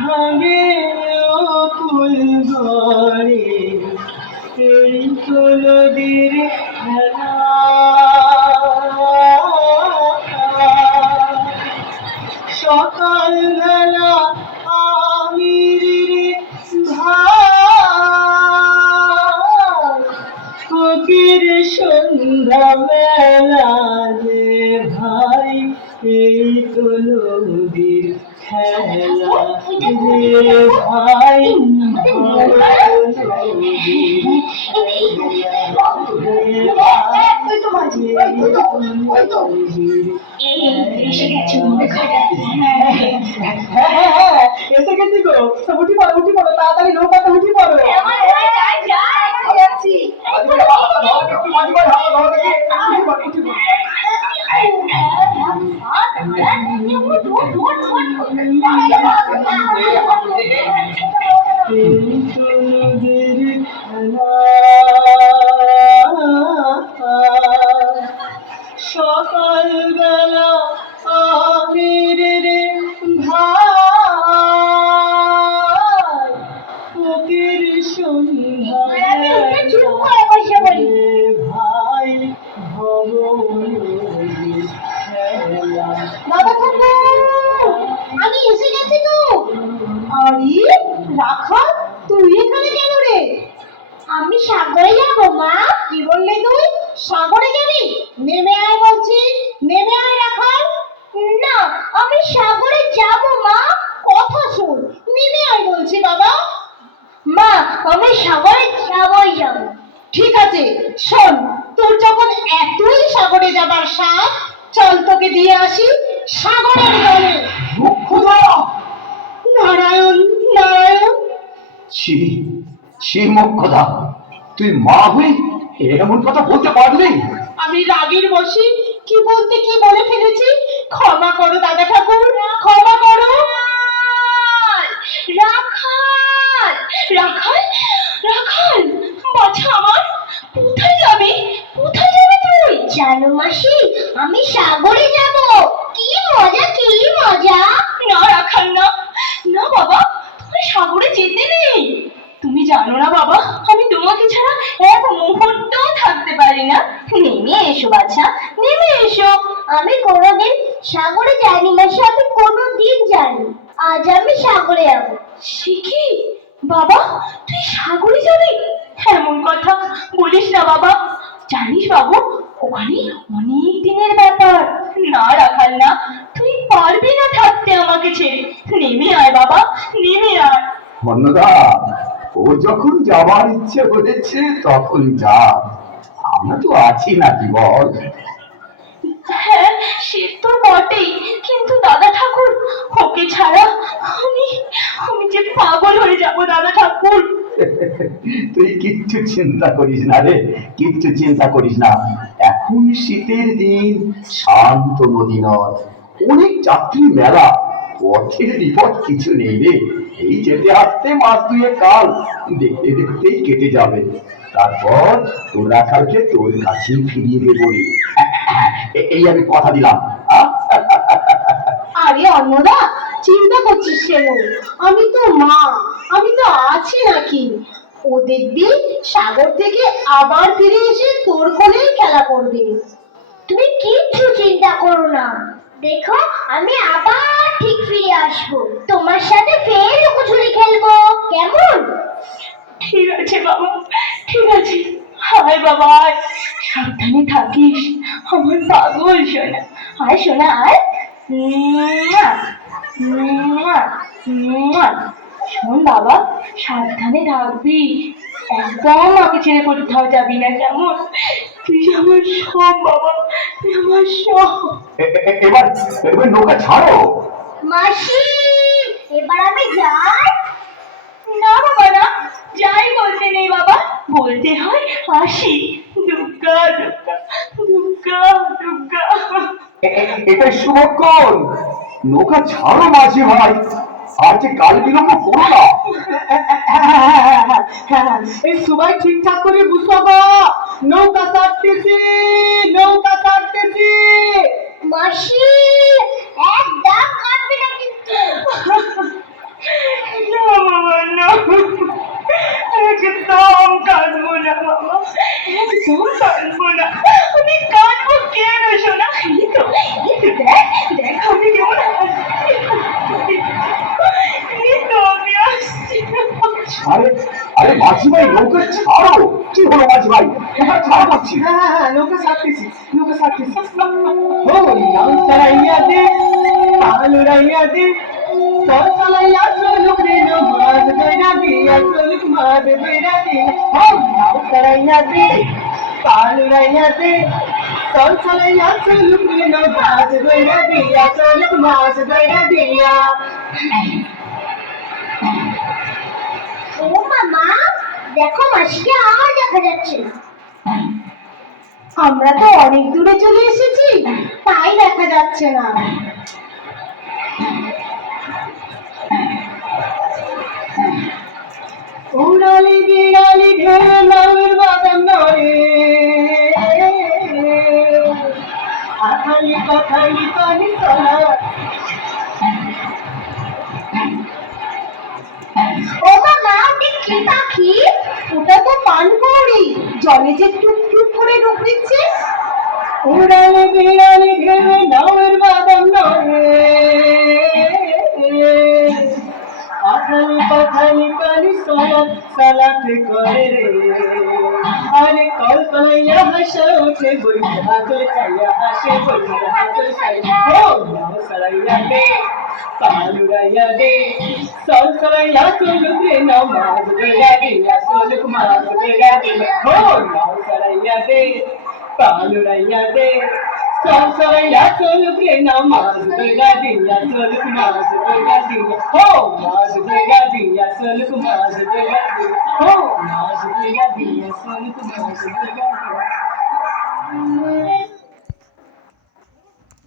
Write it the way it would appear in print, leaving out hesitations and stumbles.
ভাঙে ও ফুল গড়ে, এই তো নদীর খেলা। সকালবেলা আমির ভাই, ফকির সন্ধ্যা বেলা রে ভাই, এই তো নদীর খেলা রে ভাই। এসে গেছি গো, উঠি পড়ো উঠি পড়ো, তাড়াতাড়ি নৌকাতে উঠি পড়ো। সকালবেলা আমির রে ভাই, ফকির সন্ধ্যা ভাই, আমি এসে গেছি গো। আরে রাখা, তুই এখানে কেন রে? আমি সাগরে যাবো মা। কি বললি তুই? সাগরে যাবি? নেমে আয় বলছি, নেমে আয় রাখাল। না, আমি সাগরে যাব মা। কথা শোন, নেমে আয় বলছি বাবা। মা, আমি সাগরে যাবই যাব। ঠিক আছে, শোন, তোর যখন এতই সাগরে যাবার সাথ, চল তোকে দিয়ে আসি সাগরের জলে। নারায়ণ নারায়ণ। ছি ছি মোক্ষদা, তুই মা হয়ে এমন কথা বলতে পারলি? আমি রাগের বশে কি বলতে কি বলে ফেলেছি, ক্ষমা করো দাদা ঠাকুর, ক্ষমা করো। রাখাল রাখাল রাখাল, বাছা আমার, কোথায় যাবি? কোথায় যাবি তুই? জানো মাসি, আমি সাগরে যাব। কি মজা কি মজা। না রাখাল না, না বাবা, তুমি সাগরে যেতে নেই। তুমি জানো না বাবা, আমি তোমাকে ছাড়া এক মুহূর্ত থাকতে পারি না। নেমে এসো বাছা, নেমে এসো। আমি কোনোদিন সাগরে যাইনি মাসি, আমি কোনোদিন যাইনি। আজ আমি সাগরে যাবো। সে কি বাবা, তুই সাগরে যাবি? এমন কথা বলিস না বাবা। জানিস বাবু, ওখানে অনেক দিনের ব্যাপার। না রাখাল না, তুই পারবি না থাকতে আমাকে ছেড়ে। নেমে আয় বাবা, নেমে আয়। অন্নদা, ও যখন যাবার ইচ্ছে হয়েছে তখন যা, আমরা তো আছি নাকি বল? হ্যাঁ, সে তো বটেই, কিন্তু দাদা ঠাকুর, ওকে ছাড়া আমি আমি যে পাগল হয়ে যাব দাদা ঠাকুর। তুই কিচ্ছু চিন্তা করিস না রে, কিচ্ছু চিন্তা করিস না। এখন শীতের দিন, শান্ত নদী নদ, অনেক যাত্রী মেলা, পথের বিপদ কিছু নেই রে। এই যেতে আসতে মাস দুয়ে কাল দেখতে দেখতেই কেটে যাবে। তারপর তোর রাখালকে তোর কাছেই ফিরিয়ে দেবো রে, এই আমি কথা দিলাম। আরে অন্নদা, চিন্তা করছিস কেন? আমি তো মা, আমি তো আছি নাকি। ও দেখবি সাগর থেকে আবার ফিরে এসে তোর কোলেই খেলা করবে। তুমি কিচ্ছু চিন্তা করো না, দেখো আমি আবার ঠিক ফিরে আসবো, তোমার সাথে ফের লুকোচুরি খেলবো, কেমন? ঠিক আছে বাবা, ঠিক আছে। হায় বাবা আয়, সাবধানে থাকিস আমার পাগল সোনা। আয় সোনা আয়। শোন বাবা, সাবধানে থাকবি, একদম আমাকে ছেড়ে কোথাও যাবি না, কেমন? তুই আমার সব বাবা, তুই আমার সব। এবার এবার নৌকা ছাড়ো। মাসি, এবার আমি যাই? না বাবা না, যাই বলতে নেই বাবা, বলতে হয় আসি। দুর্গা দুর্গা দুর্গা দুর্গা। এটাই শুভক্ষণ, নৌকা ছাড়ো মাঝি ভাই, আর যে কাল বিলম্ব করো না। এই সবাই ঠিকঠাক করে বুঝবো গো, নৌকা ছাড়তেছি, নৌকা ছাড়তেছি। মাসি, একদম কাটবে না কিন্তু। আরে আরে মাঝি ভাই নৌকা ছাড়ো, কি হলো মাঝি ভাই, এবার ছাড়া করছি। হ্যাঁ, নৌকা ছাড়তেছি, নৌকা ছাড়তেছি। ও নাও সারাইয়া দে, পাল উড়াইয়া দে, চল চালাইয়া চলুক রে নমাজ বেড়া দিয়া, চলুক মাঝ বেড়া দিয়া। ও নাও সারাইয়া দে, পাল উড়াইয়া দে, চল চালাইয়া চলুক রে নমাজ বেড়া দিয়া, চলুক মাঝ বেড়া দিয়া। ও মামা, দেখো মাসিকে আর দেখা যাচ্ছে না। আমরা তো অনেক দূরে চলে এসেছি, তাই দেখা যাচ্ছে না। উড়ালি বিড়ালি ঢেলে নামের বাদাম নড়ে, আখালি কথালি পানি চলা। ও মামা, ওটা কি পাখি? ওটা তো পানকৌড়ি, জলে যে টুক করে ডুব দিচ্ছে। উড়ালি বিড়ালি ঢেলে নামের বাদাম নড়ে, আখালি কথালি পানি চলা চালাতে করে রে। আরে কল কলাইয়া হাসে ওঠে, বই হাতল চাইয়া হাসে, বই হাতল চাইয়া। ও নাও সারাইয়া দে, পাল উড়াইয়া দে, চল চালাইয়া চলুক রে নমাজ বেড়া দিয়া, চলুক মাঝ বেড়া দিয়া। ও নাও সারাইয়া দে, পাল উড়াইয়া দে, চল চালাইয়া চলুক রে নমাজ বেড়া দিয়া, চলুক মাঝ বেড়া দিয়া। ও মাঝ বেড়া দিয়া, চলুক মাঝ বেড়া দিয়া। ও মাঝ বেড়া দিয়া, চলুক মাঝ বেড়া দিয়া।